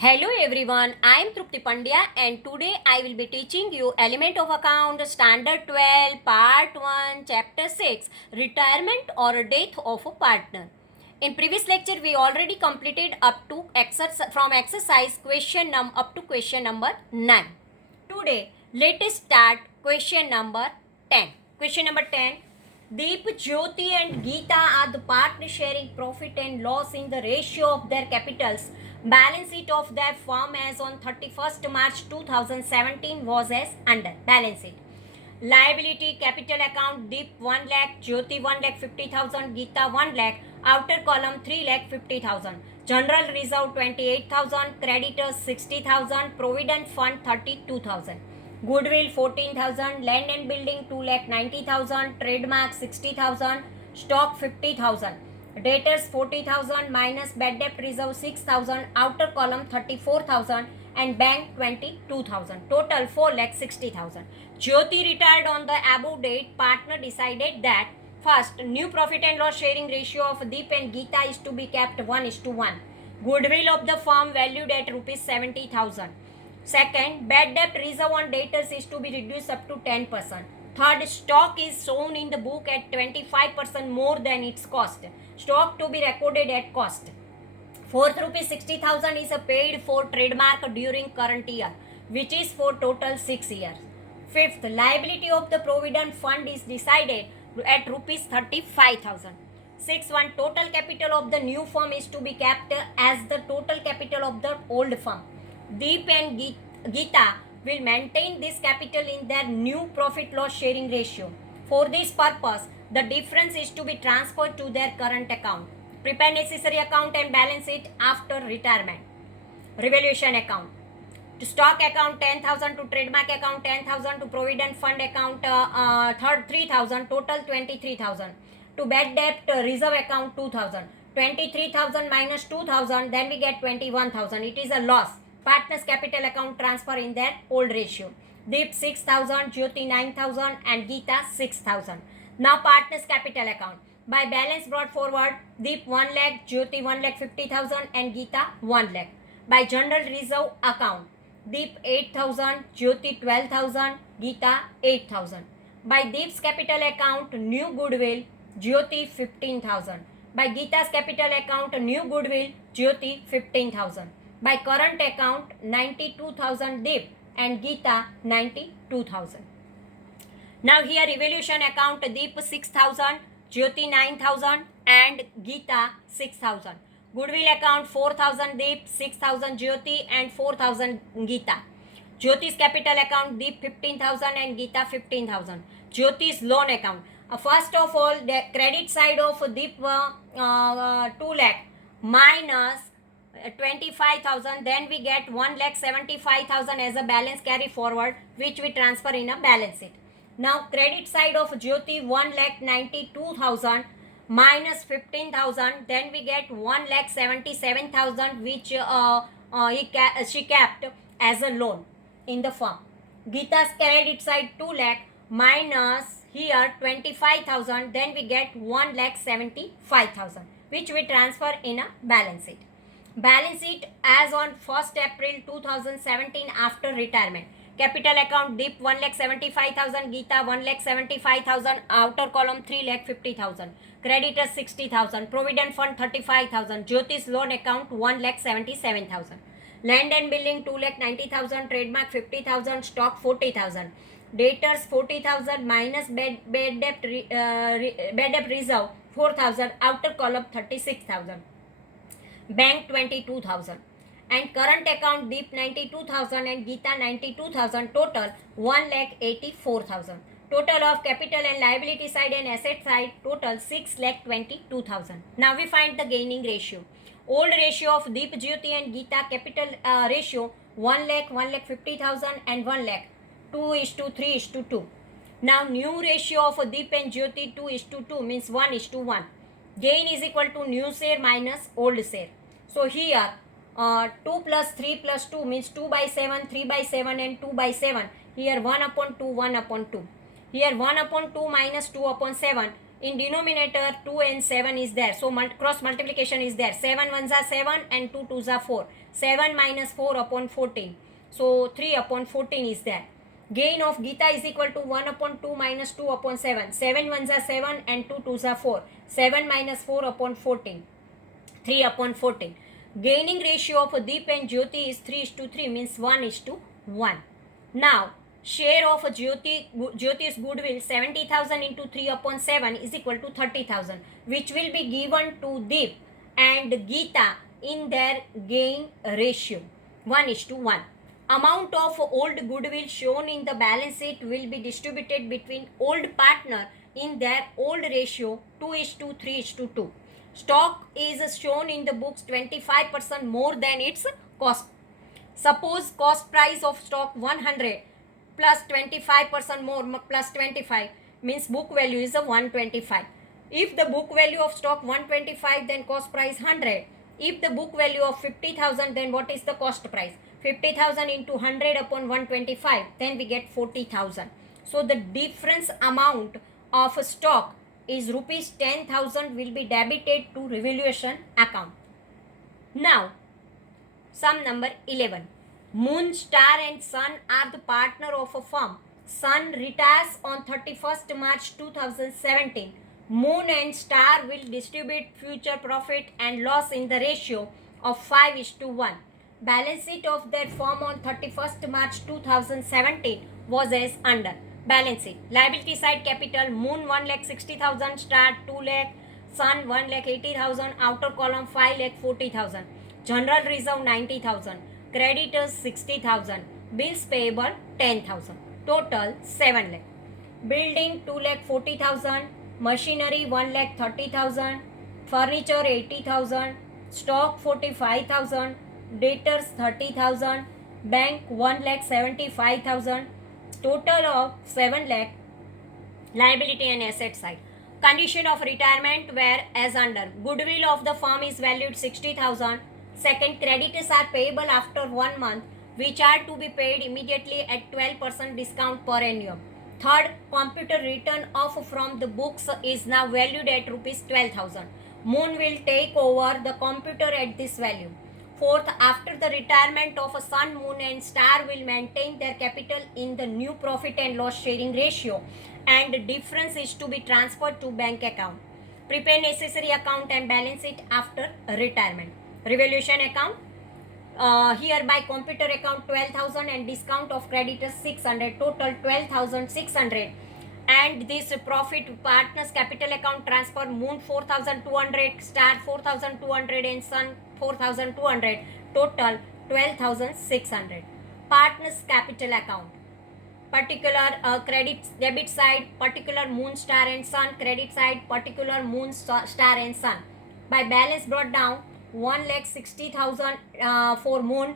Hello everyone, I am Trupti Pandya and today I will be teaching you Element of Account Standard 12 Part 1 Chapter 6 Retirement or Death of a Partner. In previous lecture we already completed up to exercise up to question number 9. Today let us start question number 10. Question number 10. Deep, Jyoti and Geeta are the partners sharing profit and loss in the ratio of their capitals. Balance sheet of their firm as on 31st March 2017 was as under. Balance sheet. Liability capital account Deep 1 lakh, Jyoti 1 lakh 50,000, Geeta 1 lakh, outer column 3 lakh 50,000. General reserve 28,000, creditors 60,000, provident fund 32,000. Goodwill 14,000, land and building 2,90,000, trademark 60,000, stock 50,000, debtors 40,000 minus bad debt reserve 6,000, outer column 34,000 and bank 22,000. Total 4,60,000. Jyoti retired on the above date. Partner decided that first, new profit and loss sharing ratio of Deep and Geeta is to be kept 1:1. Goodwill of the firm valued at rupees 70,000. Second, bad debt reserve on debtors is to be reduced up to 10%. Third, stock is shown in the book at 25% more than its cost. Stock to be recorded at cost. Fourth, rupees 60,000 is paid for trademark during current year, which is for total 6 years. Fifth, liability of the provident fund is decided at rupees 35,000. Sixth one, total capital of the new firm is to be kept as the total capital of the old firm. Deep and Geeta will maintain this capital in their new profit loss sharing ratio. For this purpose, the difference is to be transferred to their current account. Prepare necessary account and balance sheet after retirement. Revaluation account. To stock account 10,000, to trademark account 10,000, to provident fund account 3,000, total 23,000. To bad debt reserve account 2,000. 23,000 minus 2,000, then we get 21,000. It is a loss. Partners capital account transfer in their old ratio. Deep 6,000, Jyoti 9,000 and Geeta 6,000. Now partners capital account. By balance brought forward, Deep 1 lakh, Jyoti 1 lakh 50,000 and Geeta 1 lakh. By general reserve account, Deep 8,000, Jyoti 12,000, Geeta 8,000. By Deep's capital account, new goodwill, Jyoti 15,000. By Geeta's capital account, new goodwill, Jyoti 15,000. By current account 92,000 Deep and Geeta 92,000. Now here evaluation account Deep 6,000, Jyoti 9,000 and Geeta 6,000. Goodwill account 4,000 Deep, 6,000 Jyoti and 4,000 Geeta. Jyoti's capital account Deep 15,000 and Geeta 15,000. Jyoti's loan account. First of all, the credit side of Deep 2 lakh minus 25,000, then we get 1,75,000 as a balance carry forward, which we transfer in a balance sheet. Now credit side of Jyoti 1,92,000 minus 15,000, then we get 1,77,000, which she kept as a loan in the firm. Geeta's credit side 2 lakh minus here 25,000, then we get 1,75,000, which we transfer in a balance sheet. Balance sheet as on 1st April 2017 after retirement. Capital account Deep 1,75,000, Geeta 1,75,000, outer column 3,50,000, creditors 60,000, provident fund 35,000, Jyoti's loan account 1,77,000, land and building 2,90,000, trademark 50,000, stock 40,000, debtors 40,000 minus bad debt reserve 4,000, outer column 36,000. Bank 22,000 and current account Deep 92,000 and Geeta 92,000, total 1,84,000. Total of capital and liability side and asset side total 6,22,000. Now we find the gaining ratio. Old ratio of Deep, Jyoti and Geeta capital ratio 1 lakh, 1,50,000 and 1 lakh, 2:3:2. Now new ratio of Deep and Jyoti 2:2 means 1:1. Gain is equal to new share minus old share. So here 2 plus 3 plus 2 means 2/7, 3/7 and 2/7. Here 1/2, 1/2. Here 1/2 minus 2/7. In denominator 2 and 7 is there. So cross multiplication is there. 7 ones are 7 and 2 twos are 4. 7 minus 4 upon 14. So 3 upon 14 is there. Gain of Gita is equal to 1 upon 2 minus 2 upon 7. 7 ones are 7 and 2 twos are 4. 7 minus 4 upon 14. 3 upon 14. Gaining ratio of Deep and Jyoti is 3:3, means 1:1. Now, share of Jyoti's goodwill 70,000 into 3 upon 7 is equal to 30,000, which will be given to Deep and Geeta in their gain ratio 1:1. Amount of old goodwill shown in the balance sheet will be distributed between old partner in their old ratio 2:3:2. Stock is shown in the books 25% more than its cost. Suppose cost price of stock 100 plus 25% more plus 25 means book value is a 125. If the book value of stock 125, then cost price 100. If the book value of 50,000, then what is the cost price? 50,000 into 100 upon 125, then we get 40,000. So the difference amount of stock is rupees 10,000 will be debited to revaluation account. Now, sum number 11. Moon, Star and Sun are the partner of a firm. Sun retires on 31st March 2017. Moon and Star will distribute future profit and loss in the ratio of 5:1. Balance sheet of their firm on 31st March 2017 was as under. Balance sheet. Liability side capital, Moon 1,60,000, Star 2 lakh, Sun 1,80,000, outer column 5,40,000. General reserve 90,000. Creditors 60,000. Bills payable 10,000. Total 7 lakh. Building 2,40,000. Machinery 1,30,000. Furniture 80,000. Stock 45,000. Debtors 30,000. Bank 1,75,000. Total of 7 lakh. Liability and asset side. Condition of retirement were as under. Goodwill of the firm is valued 60,000. Second, creditors are payable after 1 month, which are to be paid immediately at 12% discount per annum. Third, computer written off from the books is now valued at rupees 12,000. Moon will take over the computer at this value. Fourth, after the retirement of a Sun, Moon and Star will maintain their capital in the new profit and loss sharing ratio, and difference is to be transferred to bank account. Prepare necessary account and balance it after retirement. Revaluation account. Hereby computer account 12,000 and discount of creditors 600, total 12,600. And this profit partners capital account transfer, Moon 4,200, Star 4,200 and Sun 4,200, total 12,600. Partners capital account. Particular credit debit side, particular Moon, Star and Sun. Credit side, particular Moon, Star and Sun. By balance brought down, 1,60,000 for Moon,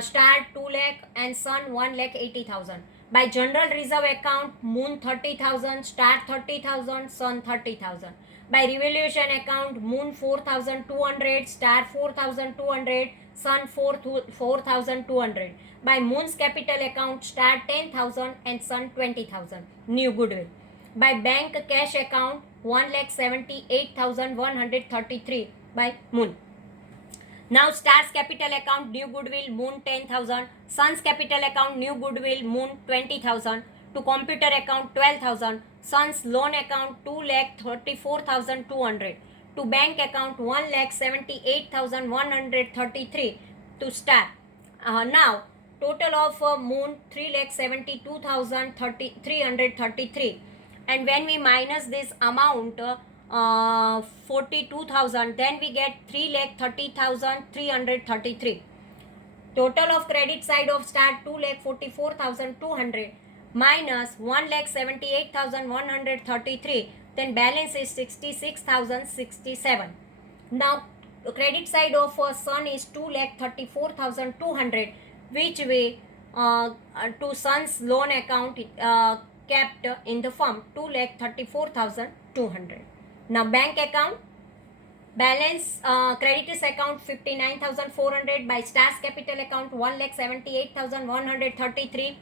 Star 2 lakh and Sun 1,80,000. By general reserve account, Moon 30,000, Star 30,000, Sun 30,000. By revaluation account, Moon 4,200, Star 4,200, Sun 4,200. By Moon's capital account, Star 10,000 and Sun 20,000. New goodwill. By bank cash account, 1,78,133 by Moon. Now Star's capital account, new goodwill, Moon 10,000. Sun's capital account, new goodwill, Moon 20,000. To computer account 12,000. Sun's loan account 2,34,200. To bank account 1,78,133 to Star. Now total of Moon 3,72,333. And when we minus this amount 42,000, then we get 3,30,333. Total of credit side of Star 2,44,200 minus 1,78,133, then balance is 66,067. Now credit side of Sun is 2,34,200, which we to Sun's loan account kept in the firm 2,34,200. Now bank account balance, creditors account 59,400. By Star's capital account 1,78,133.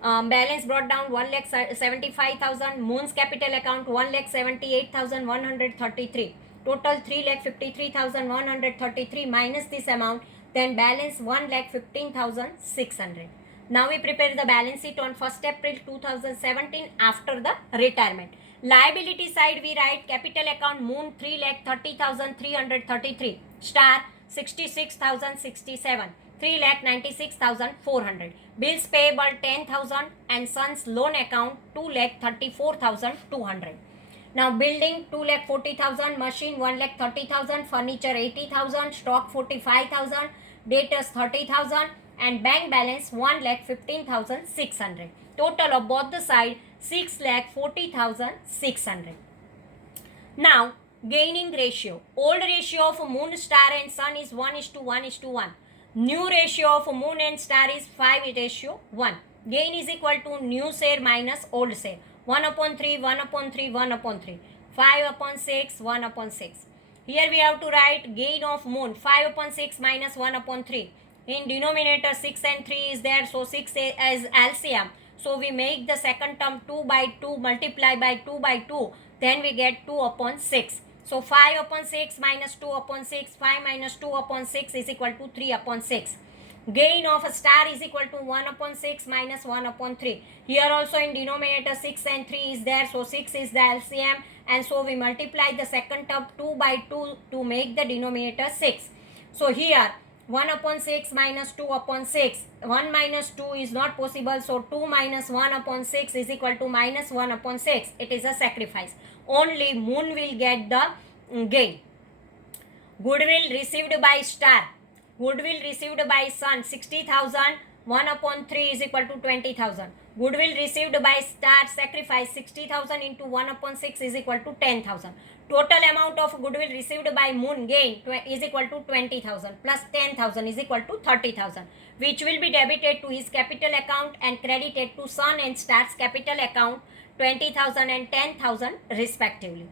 Balance brought down 1,75,000. Moon's capital account 1,78,133. Total 3,53,133 minus this amount, then balance 1,15,600. Now we prepare the balance sheet on 1st April 2017 after the retirement. Liability side we write capital account Moon 3,30,333, star 66,067, 3,96,400. Bills payable 10,000 and Sons loan account 2,34,200. Now building 2,40,000, machine 1,30,000, furniture 80,000, stock 45,000, debtors 30,000 and bank balance 1,15,600. Total of both the side 6,40,600. Now gaining ratio. Old ratio of moon, star and sun is 1:1:1. New ratio of moon and star is 5:1. Gain is equal to new share minus old share. 1/3, 1/3, 1/3. 5/6, 1/6. Here we have to write gain of moon 5/6 minus 1/3. In denominator 6 and 3 is there, so 6 as LCM. So we make the second term 2/2 multiply by 2/2, then we get 2/6. So 5/6 minus 2/6, 5 minus 2/6 is equal to 3/6. Gain of a star is equal to 1/6 minus 1/3. Here also in denominator 6 and 3 is there, so 6 is the LCM, and so we multiply the second term 2/2 to make the denominator 6. So here 1/6 minus 2/6, 1 minus 2 is not possible, so 2 minus 1/6 is equal to minus 1/6. It is a sacrifice. Only moon will get the gain. Goodwill received by star, goodwill received by sun 60,000, 1/3 is equal to 20,000. Goodwill received by star sacrifice 60,000 into 1/6 is equal to 10,000. Total amount of goodwill received by moon gain is equal to 20,000 plus 10,000 is equal to 30,000, which will be debited to his capital account and credited to sun and star's capital account 20,000 and 10,000 respectively.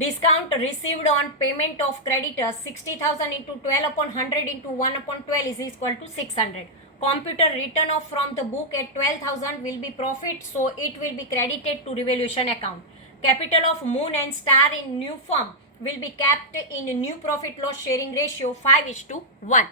Discount received on payment of creditors 60,000 into 12/100 into 1/12 is equal to 600. Computer written off from the book at 12,000 will be profit, so it will be credited to revaluation account. Capital of moon and star in new firm will be kept in new profit loss sharing ratio 5:1.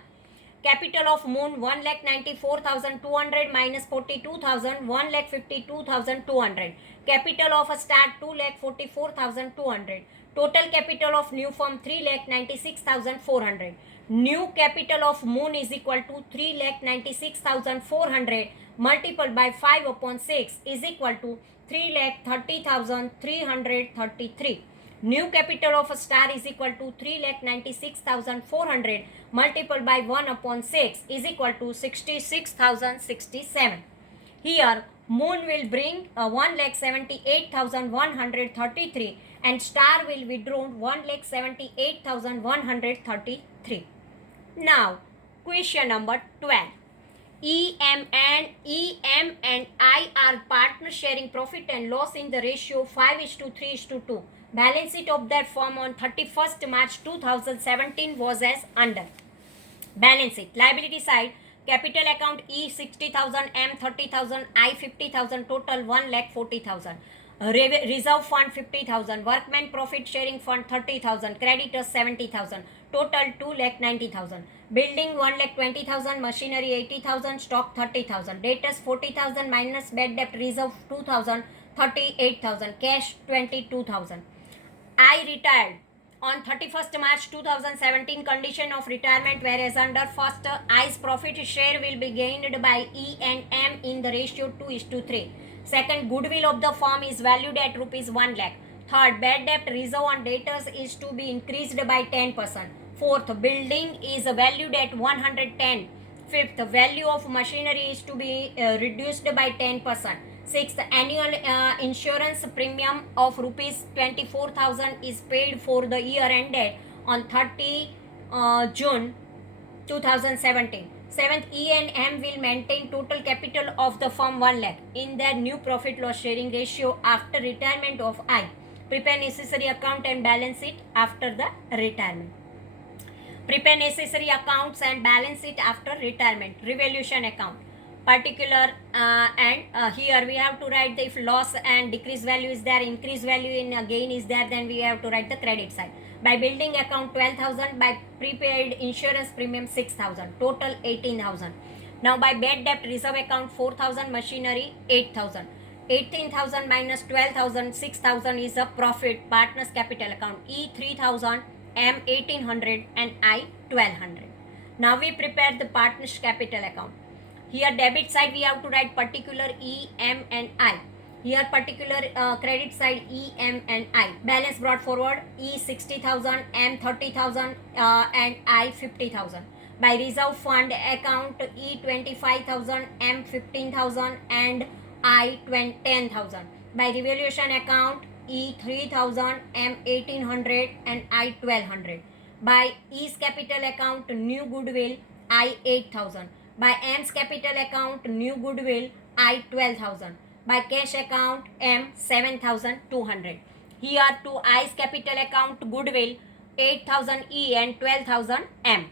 Capital of moon 1,94,200 minus 42,000, 1,52,200. Capital of a star 2,44,200. Total capital of new firm 3,96,400. New capital of moon is equal to 3,96,400 multiplied by 5/6 is equal to 3,30,333. New capital of a star is equal to 3,96,400 multiplied by 1/6 is equal to 66,067. Here moon will bring 1,78,133 and star will withdraw 1,78,133. Now question number 12. EM and I are partners sharing profit and loss in the ratio 5:3:2. Balance sheet of their firm on 31st March 2017 was as under. Balance sheet. Liability side, capital account E 60,000, M 30,000, I 50,000, total 1,40,000. Reserve fund 50,000, workman profit sharing fund 30,000, creditors 70,000, total 2,90,000. Building 1,20,000, machinery 80,000, stock 30,000, debtors 40,000 minus bad debt reserve 2,000, 38,000, cash 22,000. I retired on 31st March 2017 condition of retirement, whereas under first I's profit share will be gained by E and M in the ratio 2:3. Second, goodwill of the firm is valued at rupees 1 lakh. Third, bad debt reserve on debtors is to be increased by 10%. Fourth, building is valued at 110. Fifth, value of machinery is to be reduced by 10%. Sixth, annual insurance premium of rupees 24,000 is paid for the year ended on 30 June 2017. Seventh, E and M will maintain total capital of the firm 1 lakh in their new profit loss sharing ratio after retirement of I. Prepare necessary account and balance sheet after the retirement. Prepare necessary accounts and balance sheet after retirement. Revaluation account. Particular here we have to write the if loss and decrease value is there, increase value in gain is there, then we have to write the credit side. By building account 12,000, by prepaid insurance premium 6,000, total 18,000. Now by bad debt reserve account 4,000, machinery 8,000. 18,000 minus 12,000, 6,000 is a profit, partners capital account, E 3,000, M 1,800 and I 1,200. Now we prepare the partners capital account. Here debit side we have to write particular E, M and I. Here particular credit side E, M and I. Balance brought forward E 60,000, M 30,000 and I 50,000. By reserve fund account E 25,000, M 15,000 and I 10,000. By revaluation account E 3,000, M 1,800 and I 1,200. By E's capital account new goodwill I 8,000. By M's capital account new goodwill I 12,000. By cash account M 7,200. Here to I's capital account goodwill 8,000 E and 12,000 M.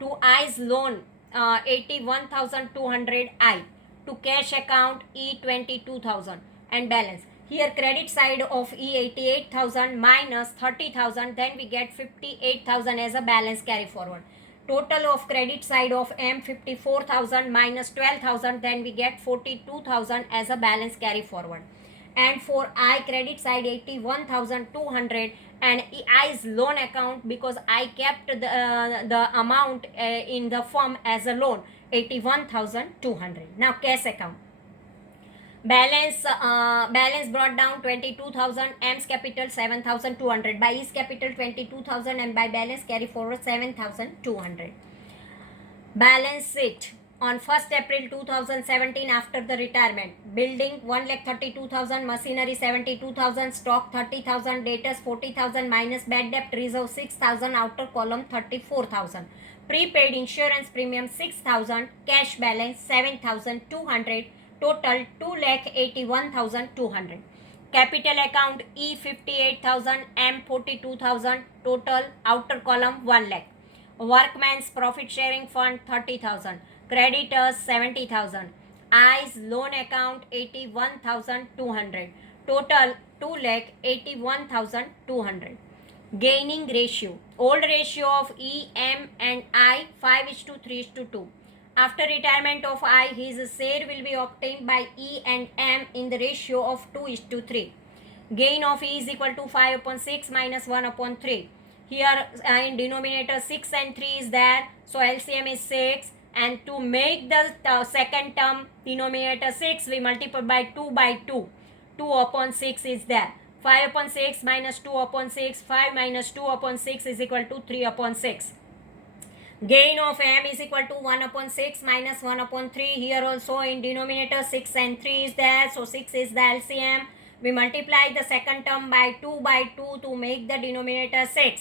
To I's loan 81,200 I. To cash account E 22,000 and balance. Here credit side of E 88,000 minus 30,000, then we get 58,000 as a balance carry forward. Total of credit side of M 54,000 minus 12,000, then we get 42,000 as a balance carry forward. And for I credit side 81,200 and I's loan account, because I kept the amount in the firm as a loan 81,200. Now cash account. Balance brought down 22,000, M's capital 7,200, by E's capital 22,000 and by balance carry forward 7,200. Balance sheet on 1st April 2017 after the retirement. Building 1,32,000, machinery 72,000, stock 30,000, debtors 40,000 minus bad debt reserve 6,000, outer column 34,000. Prepaid insurance premium 6,000, cash balance 7,200. Total 2,81,200. Capital account E 58,000, M 42,000. Total outer column 1 lakh. Workman's profit sharing fund 30,000. Creditors 70,000. I's loan account 81,200. Total 2,81,200. Gaining ratio. Old ratio of E, M and I 5:3:2. After retirement of I, his share will be obtained by E and M in the ratio of 2:3. Gain of E is equal to 5/6 minus 1/3. Here in denominator 6 and 3 is there. So LCM is 6. And to make the second term denominator 6, we multiply by 2 by 2. 2/6 is there. 5/6 minus 2/6. 5 minus 2/6 is equal to 3/6. Gain of M is equal to 1/6 minus 1/3. Here also in denominator 6 and 3 is there. So 6 is the LCM. We multiply the second term by 2 by 2 to make the denominator 6.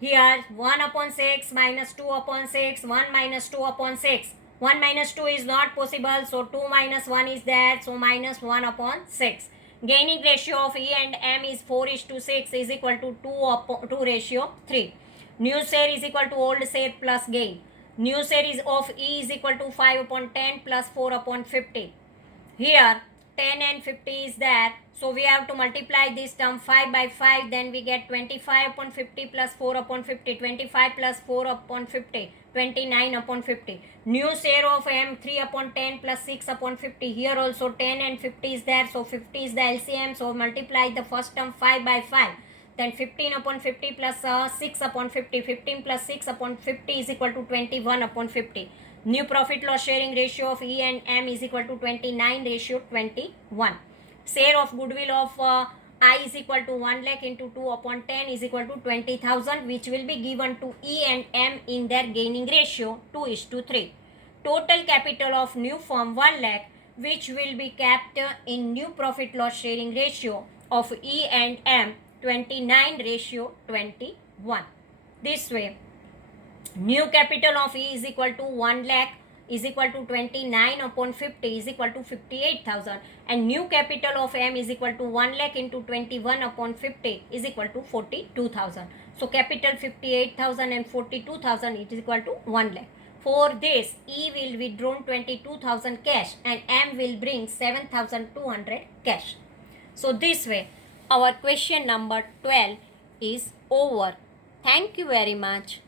Here 1/6 minus 2/6. 1 minus 2/6. 1 minus 2 is not possible. So 2 minus 1 is there. So minus 1/6. Gaining ratio of E and M is 4:6 is equal to 2 ratio 3. New share is equal to old share plus gain. New share is of E is equal to 5/10 plus 4/50. Here 10 and 50 is there. So we have to multiply this term 5 by 5. Then we get 25/50 plus 4/50. 25 plus 4/50. 29/50. New share of M 3/10 plus 6/50. Here also 10 and 50 is there. So 50 is the LCM. So multiply the first term 5 by 5. Then 15/50 plus 6/50. 15 plus 6/50 is equal to 21/50. New profit loss sharing ratio of E and M is equal to 29:21. Share of goodwill of I is equal to 1 lakh into 2/10 is equal to 20,000, which will be given to E and M in their gaining ratio 2:3. Total capital of new firm 1 lakh, which will be kept in new profit loss sharing ratio of E and M 29:21. This way, new capital of E is equal to 1 lakh is equal to 29/50 is equal to 58,000, and new capital of M is equal to 1 lakh into 21/50 is equal to 42,000. So capital 58,000 and 42,000 it is equal to 1 lakh. For this, E will withdraw 22,000 cash and M will bring 7,200 cash. So this way, our question number 12 is over. Thank you very much.